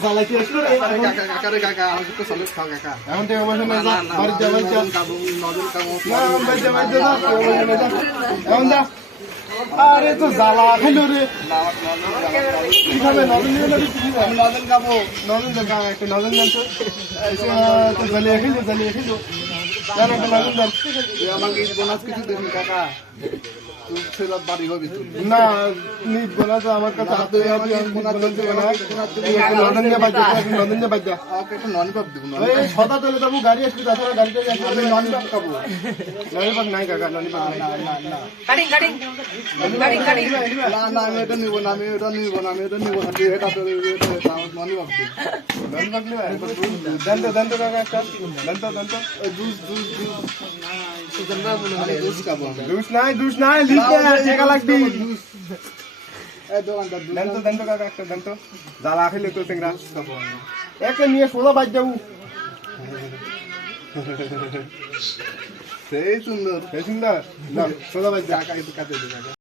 জ্বালাইতে আসলো রে কাকা আমি তো চলে খাও কাকা এখন থেকে আমার সামনে যা বাড়ি যা বাড়ি যা কাবু নজর কাবু না বাড়ি যা বাড়ি যা এখন যা আরে তো জ্বালা খাইলো রে কি খাবে নজর নিয়ে নাকি কি খাবে নজর কাবু নজর দা একটা নজর দেন তো তো জ্বালিয়ে খেলো জান একটা নজর দেন আমাকে বোনাস কিছু দিন কাকা তুই ছেলে বাড়ি হবে তুই না নিজ বোনা তো আমার কাছে হাতে আমি বোনা দিতে না নজর নিয়ে বাজা নজর নিয়ে বাজা আমাকে একটা নন কাপ দিব এই সদা তেলে যাবো গাড়ি আসবে তাছাড়া গাড়িটা আমি নন কাপ খাবো ললিপপ নাই কাকা ললিপপ নাই না আমি এটা নিব না আমি এটা নিব না তুই এটা তো নন কাপ দিই ললিপপ নিবে দেন তো কাকা একটা দেন তো জুস জুস খাবো দুষ নাই লিখে আর টাকা লাগবে এই দোকানদার দেন তো কাকা একটা দেন তো জ্বালা খেলে তো সিংরা একে নিয়ে সোজা বাজ যাবো সেই সুন্দর সোজা বাজ যা কাকা একটু কাটে দিই